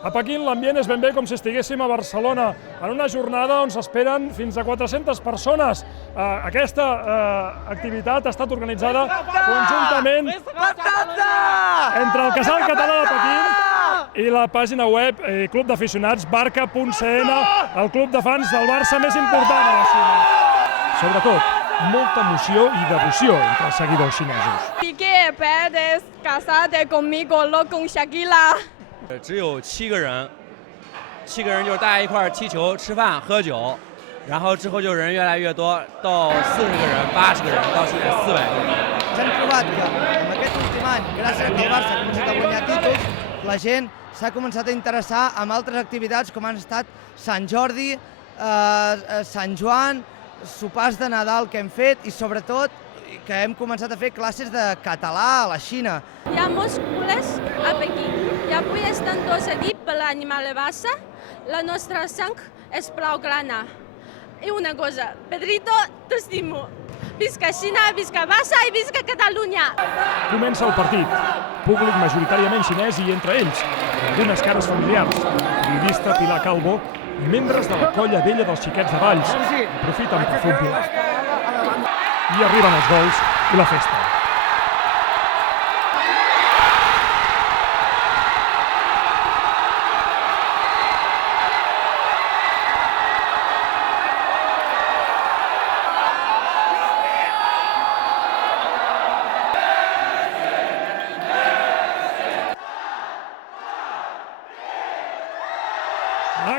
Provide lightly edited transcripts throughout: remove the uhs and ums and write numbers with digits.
A Pequín l'ambient és ben bé com si estiguéssim a Barcelona, en una jornada on s'esperen fins a 400 persones. Aquesta activitat ha estat organitzada conjuntament entre el Casal Català de Pequín i la pàgina web Club d'Aficionats Barca.cn, el club de fans del Barça més important a la Xina. Sobretot, molta emoció i devoció entre els seguidors xinesos. Piqué puedes casarte conmigo, no con Shakira. 只有7个人，7个人就是大家一块儿踢球、吃饭、喝酒，然后之后就人越来越多，到40个人、80个人，到现在400个人。S'han trobat que en aquest últim any, gràcies a que el Barça ha començat a guanyar títols, la gent s'ha començat a interessar en altres activitats com han estat Sant Jordi, Sant Joan, sopars de Nadal que hem fet i sobretot que hem començat a fer classes de català a la Xina. Hi ha molts culers a Pequín i avui estan tots aquí per l'animal de Barça. La nostra sang és prou grana. I una cosa, Pedrito, t'estimo. Visca Xina, visca Barça i visca Catalunya! Comença el partit. Públic majoritàriament xinès i entre ells algunes cares familiars. Guionista Pilar Calvo i membres de la colla vella dels xiquets de Valls aprofiten per fer un pilar. I arriben els gols i la festa.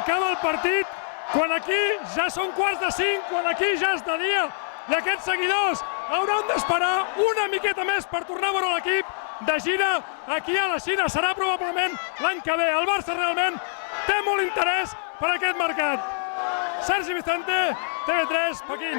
Acaba el partit quan aquí ja són 4:45, quan aquí ja és de dia i aquests seguidors hauran d'esperar una miqueta més per tornar a veure l'equip de gira aquí a la Xina. Serà probablement l'any que ve. El Barça realment té molt interès per aquest mercat. Sergi Vicente, TV3, Pequín.